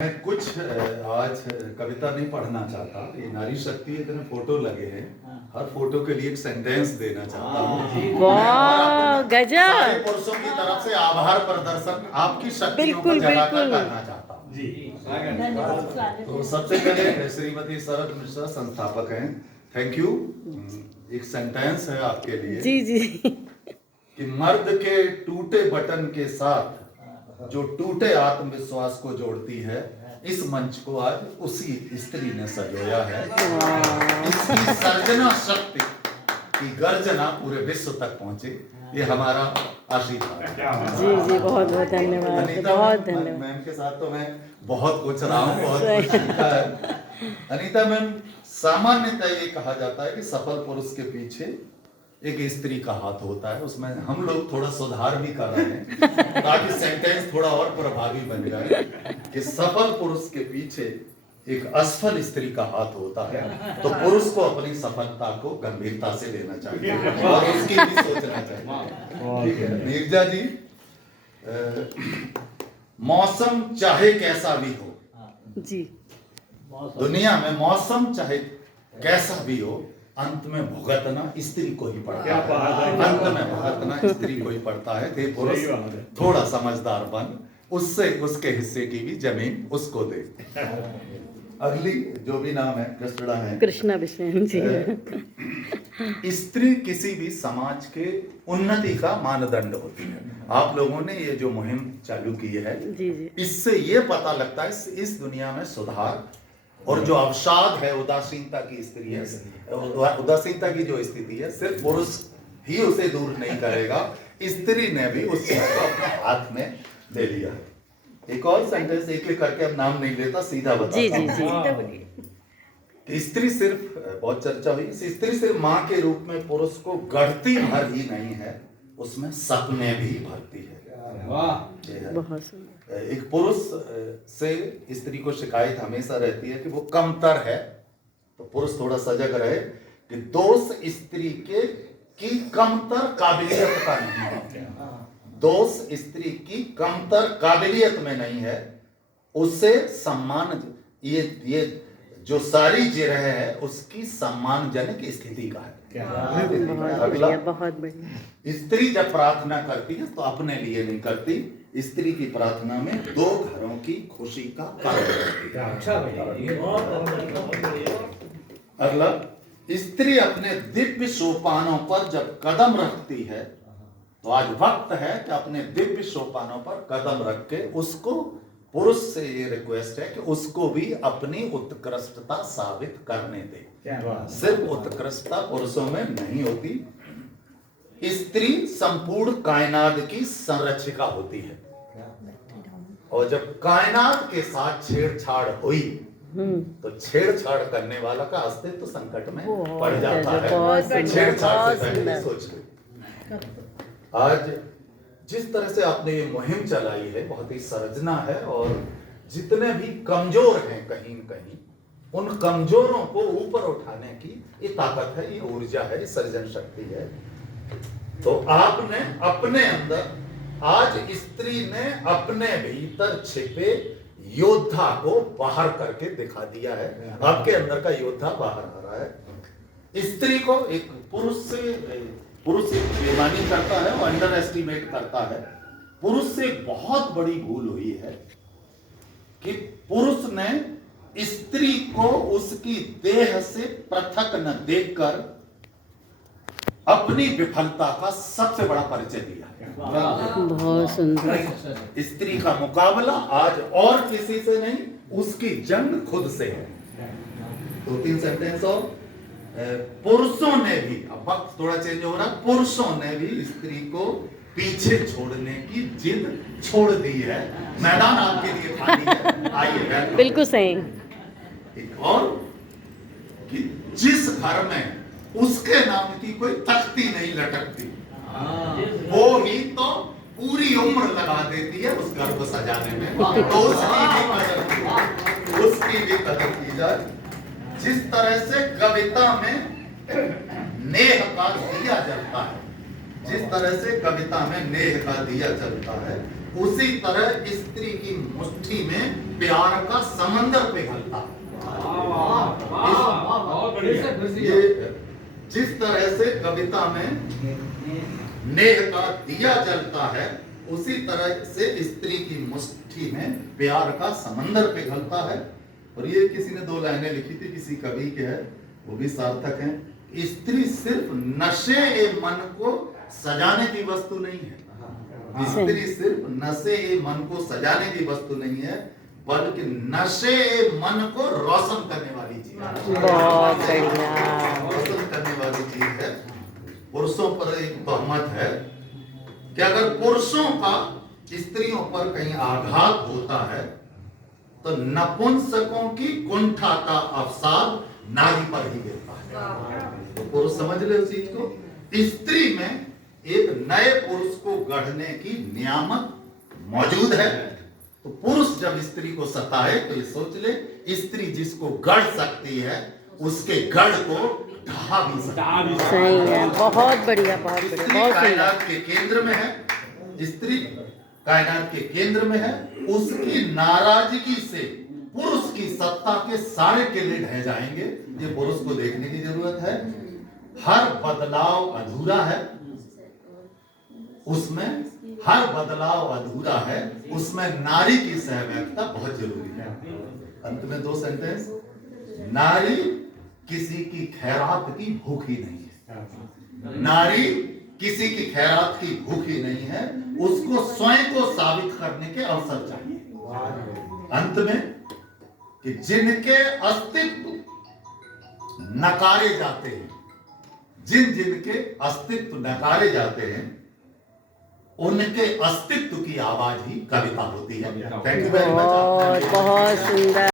मैं कुछ आज कविता नहीं पढ़ना चाहता। ये नारी शक्ति इतने फोटो लगे हैं, हर फोटो के लिए एक सेंटेंस देना चाहता हूँ। वाह गजब। सारे पुरुषों की तरफ से आभार प्रदर्शन आपकी शक्तियों को जगाकर करना चाहता हूँ जी। तो सबसे पहले श्रीमती शरद मिश्रा संस्थापक हैं, थैंक यू। एक सेंटेंस है आपके लिए जी जी कि मर्द के टूटे बटन के साथ जो टूटे आत्मविश्वास को जोड़ती है, इस मंच को आज उसी स्त्री ने सजोया है। इसकी सर्जना शक्ति की गर्जना पूरे विश्व तक पहुंचे, ये हमारा आशीर्वाद है। जी जी, बहुत बहुत धन्यवाद, अनीता बहुत धन्यवाद। मैम के साथ तो मैं बहुत कुछ रहा हूँ, बहुत कुछ सीखा है। अनीता मैम, सामान्यतः ये कहा जाता है कि सफल पुरुष के पीछे एक स्त्री का हाथ होता है। उसमें हम लोग थोड़ा सुधार भी कर रहे हैं ताकि सेंटेंस थोड़ा और प्रभावी बन जाए कि सफल पुरुष के पीछे एक असफल स्त्री का हाथ होता है। तो पुरुष को अपनी सफलता को गंभीरता से लेना चाहिए और उसकी भी सोचना चाहिए। ठीक है नीरजा जी, मौसम चाहे कैसा भी हो जी, दुनिया में मौसम चाहे कैसा भी हो, अंत में भुगतना स्त्री को ही पड़ता है। अंत में भुगतना स्त्री को ही पड़ता है। थे पुरुष थोड़ा समझदार बन, उससे उसके हिस्से की भी जमीन उसको दे। अगली जो भी नाम है कृष्णा है, कृष्णा बिसेन जी। स्त्री किसी भी समाज के उन्नति का मानदंड होती है। आप लोगों ने ये जो मुहिम चालू की है, जी जी, इससे ये पता लगता है इस दुनिया में सुधार और जो अवसाद है, उदासीनता की स्त्री है, उदासीनता की जो स्थिति है, सिर्फ पुरुष ही उसे दूर नहीं करेगा, स्त्री ने भी उस चीज को अपने हाथ में ले लिया है। एक और सेंटेंस एक एक करके अब नाम नहीं लेता, सीधा बता। जी जी जी, स्त्री सिर्फ, बहुत चर्चा हुई, स्त्री सिर्फ माँ के रूप में पुरुष को गढ़ती भर ही नहीं है, उसमें सपने भी भरती है। बहुत सुंदर। एक पुरुष से स्त्री को शिकायत हमेशा रहती है कि वो कमतर है, तो पुरुष थोड़ा सजग रहे कि दोष स्त्री के की कमतर काबिलियत का नहीं है। दोष स्त्री की कमतर काबिलियत में नहीं है, उससे सम्मान, ये जो सारी जिरह है उसकी सम्मानजनक स्थिति का है। अगला, बहुत बढ़िया। स्त्री जब प्रार्थना करती है तो अपने लिए नहीं करती, स्त्री की प्रार्थना में दो घरों की खुशी का कारण करती है। अगला, स्त्री अपने दिव्य सोपानों पर जब कदम रखती है, तो आज वक्त है कि अपने दिव्य सोपानों पर कदम रख के उसको, पुरुष से ये रिक्वेस्ट है कि उसको भी अपनी उत्कृष्टता साबित करने दे। सिर्फ उत्कृष्टता पुरुषों में नहीं होती, स्त्री संपूर्ण कायनात की संरक्षिका होती है, और जब कायनात के साथ छेड़छाड़ हुई तो छेड़छाड़ करने वाला का अस्तित्व संकट में पड़ जाता है। छेड़छाड़ से पहले सोच लो। आज जिस तरह से आपने ये मुहिम चलाई है, बहुत ही सर्जना है, और जितने भी कमजोर हैं कहीं न कहीं, उन कमजोरों को ऊपर उठाने की ये ताकत है, ये ऊर्जा है, ये सृजन शक्ति है। तो आपने अपने अंदर, आज स्त्री ने अपने भीतर छिपे योद्धा को बाहर करके दिखा दिया है। आपके अंदर का योद्धा बाहर आ रहा है। स्त्री को एक पुरुष एक बेईमानी करता है, वो अंडर एस्टिमेट करता है। पुरुष से बहुत बड़ी भूल हुई है कि पुरुष ने स्त्री को उसकी देह से पृथक न देखकर अपनी विफलता का सबसे बड़ा परिचय दिया। बहुत सुंदर। स्त्री का मुकाबला आज और किसी से नहीं, उसकी जंग खुद से है। दो तीन सेंटेंस और, पुरुषों ने भी, अब वक्त थोड़ा चेंज हो रहा, पुरुषों ने भी स्त्री को पीछे छोड़ने की जिद छोड़ दी है। मैदान आपके लिए खाली है, आइए। बिल्कुल सही। एक और, कि जिस घर में उसके नाम की कोई तख्ती नहीं लटकती, वो ही तो पूरी उम्र लगा देती है उस घर को सजाने में। तो उसकी भी कदर की जाए। जिस तरह से कविता में नेह का दिया जलता है, जिस तरह से कविता में नेह का दिया जलता है, उसी तरह स्त्री की मुट्ठी में प्यार का समंदर पिघलता है। ये जिस तरह से कविता में नेह का दिया जलता है, उसी तरह से स्त्री की मुट्ठी में प्यार का समंदर पिघलता है। और ये किसी ने 2 लाइनें लिखी थी, किसी कवि के है, वो भी सार्थक हैं। स्त्री सिर्फ नशे ए मन को सजाने की वस्तु नहीं है। स्त्री सिर्फ नशे ए मन को सजाने की वस्तु नहीं है, बल्कि नशे ए मन को रोशन करने वाली चीज है। बहुत बढ़िया। रोशन करने वाली चीज है। पुरुषों पर एक तहमत है कि अगर पुरुषों का स्त्रियों पर कहीं आघात होता है तो नपुंसकों की कुंठा का अवसाद नारी पर ही गिरता है। तो पुरुष समझ ले उस चीज को। स्त्री में एक नए पुरुष को गढ़ने की नियामत मौजूद है। तो पुरुष जब स्त्री को सताए तो ये सोच ले, स्त्री जिसको गढ़ सकती है उसके गढ़ को ढहा भी सकती है। सही है, बहुत बढ़िया, बहुत बढ़िया, स्त्री बहुत कायनात के केंद्र में है। स्त्री कायनात के केंद्र में है। उसकी नाराजगी से पुरुष की सत्ता के सारे किले ढह जाएंगे। ये पुरुष को देखने की जरूरत है। हर बदलाव अधूरा है, उसमें हर बदलाव अधूरा है, उसमें नारी की सहभागिता बहुत जरूरी है। अंत में 2 सेंटेंस। नारी किसी की खैरात की भूखी नहीं है। नारी किसी की खैरात की भूखी नहीं है, उसको स्वयं को साबित करने के अवसर चाहिए। अंत में कि जिनके अस्तित्व नकारे जाते हैं, जिनके अस्तित्व नकारे जाते हैं, उनके अस्तित्व की आवाज ही कविता होती है। Thank you very much. बहुत सुंदर।